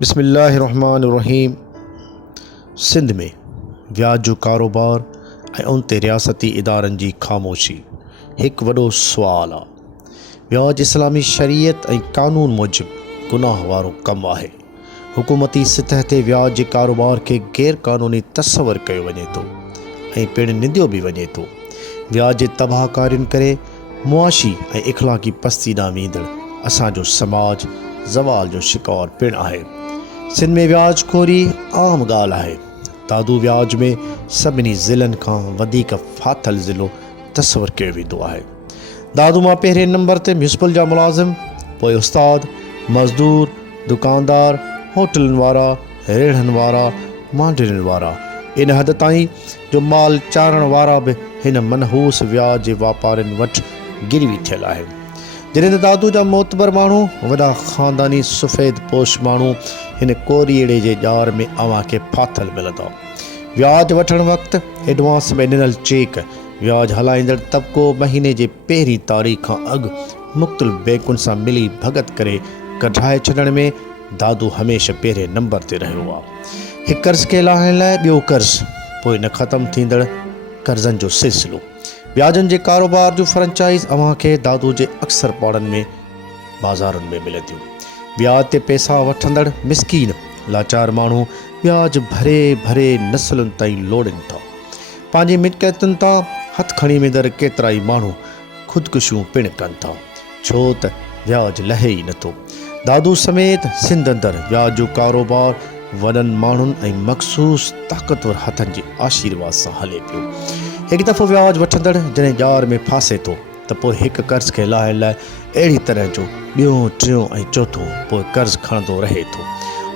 बिस्मिल्लाहिर्रहमानिर्रहीम। सिंध में वयाज जो कारोबार ऐं उन ते रियासती इदारनि जी ख़ामोशी हिकु वॾो सुवाल आहे। वयाज इस्लामी शरीयत ऐं क़ानून मूजिब गुनाह वारो कमु आहे। हुकूमती सतह ते वयाज जे कारोबार खे ग़ैर क़ानूनी तस्वर कयो वञे थो ऐं पिणु नंदियो बि वञे थो। वयाज जे तबाह कारनि करे मुआशी ऐं इखलाक़ी पस्ती ॾांहुं वेंदड़ असांजो समाज زوال जो शिकार पिणु आहे। सिंध में वयाज खोरी आम ॻाल्हि आहे। दादू वयाज में सभिनी ज़िलनि खां वधीक फाथल ज़िलो तस्वर कयो वेंदो आहे। दादू मां पहिरें नंबर ते म्यूनिसिपल जा मुलाज़िम, पोइ उस्ताद, मज़दूर, दुकानदार, होटलनि वारा, रेढ़नि वारा, मांडरनि वारा, इन हद ताईं जो माल चारण वारा बि हिन मनहूस वयाज जे वापारियुनि वटि गिरवी थियल आहिनि। जॾहिं त दादू जा मोतबर माण्हू, वॾा ख़ानदानी सफ़ेद पोश माण्हू हिन कोरीअड़े जे ॼार में अव्हां खे फाथल मिलंदा। वयाज वठणु वक़्तु एडवांस में ॾिनल चेक वयाज हलाईंदड़ तबिको महीने जे पहिरीं तारीख़ खां अॻु मुख़्तलिफ़ बैंकुनि सां मिली भगत करे कढाए छॾण में दादू हमेशह पहिरें नंबर ते रहियो आहे। हिकु कर्ज़ खे लाहिण लाइ ॿियो कर्ज़ु, पोइ न ख़तमु थींदड़ कर्ज़नि जो सिलसिलो। वयाजनि जे कारोबार जूं फ्रेंचाइज़ अव्हां खे दादू जे अक्सर पाड़नि में बाज़ारुनि में मिलंदियूं। वयाज ते पैसा वठंदड़ मिसकीन लाचार माण्हू वयाज भरे भरे नसलुनि ताईं लोड़नि था। पंहिंजी मिल्कियतुनि तां हथु खणी वेंदड़ केतिरा ई माण्हू ख़ुदकुशियूं पिणु कनि था, छो त वयाज लहे ई नथो। दादू समेत सिंध अंदरि वयाज जो कारोबार वॾनि माण्हुनि ऐं मख़सूस ताक़तवर हथनि जे आशीर्वाद सां हले पियो। हिकु दफ़ो वयाज वठंदड़ जॾहिं ॼार में फासे थो त पोइ हिकु कर्ज़ खे लाहिण लाइ अहिड़ी तरह जो ॿियों टियों ऐं चौथों पोइ कर्ज़ु खणंदो रहे थो।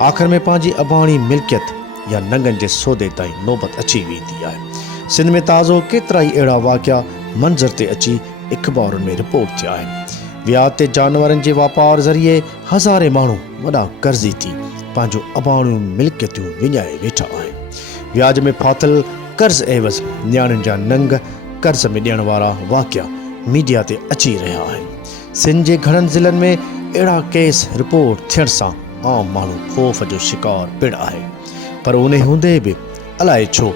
आख़िर में पंहिंजी अबाणी मिल्कियत या नंगनि जे सौदे ताईं नौबत अची वेंदी आहे। सिंध में ताज़ो केतिरा ई अहिड़ा वाक़िया मंज़र ते अची अख़बारुनि में रिपोर्ट थिया आहिनि। वयाज ते जानवरनि जे वापार ज़रिए हज़ारे माण्हू वॾा कर्ज़ी थी पंहिंजो अबाणियूं मिल्कियतूं विञाए वेठा आहिनि। वयाज में फाथल कर्ज़ एवज़ नियाणियुनि जा नंग कर्ज़ में ॾियण वारा वाक़िया मीडिया ते अची रहिया आहिनि। सिंध जे घणनि ज़िलनि में अहिड़ा केस रिपोर्ट थियण सां आम माण्हू ख़ौफ़ जो शिकार पिणु आहे। पर उन हूंदे बि अलाए छो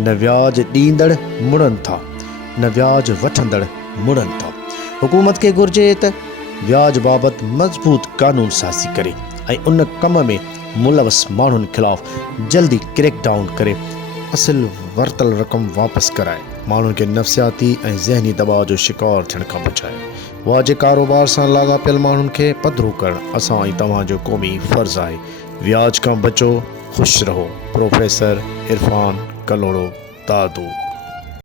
न वयाज ॾींदड़ मुड़नि था न वयाज वठंदड़ मुड़नि था। हुकूमत खे घुर्जे त वयाज बाबति मज़बूत क़ानून साज़ी करे ऐं उन कम में मुलवस माण्हुनि ख़िलाफ़ जल्दी क्रैक डाउन करे असिल वरतल रक़म वापसि कराए माण्हुनि खे नफ़्सियाती ऐं ज़हनी दबाव जो शिकार थियण खां बचाए। वयाज जे कारोबार सां लाॻापियल माण्हुनि खे पधिरो करणु असां ऐं तव्हांजो क़ौमी फ़र्ज़ु आहे। वयाज खां बचो, ख़ुशि रहो। प्रोफेसर इरफान कलोड़ो, दादू।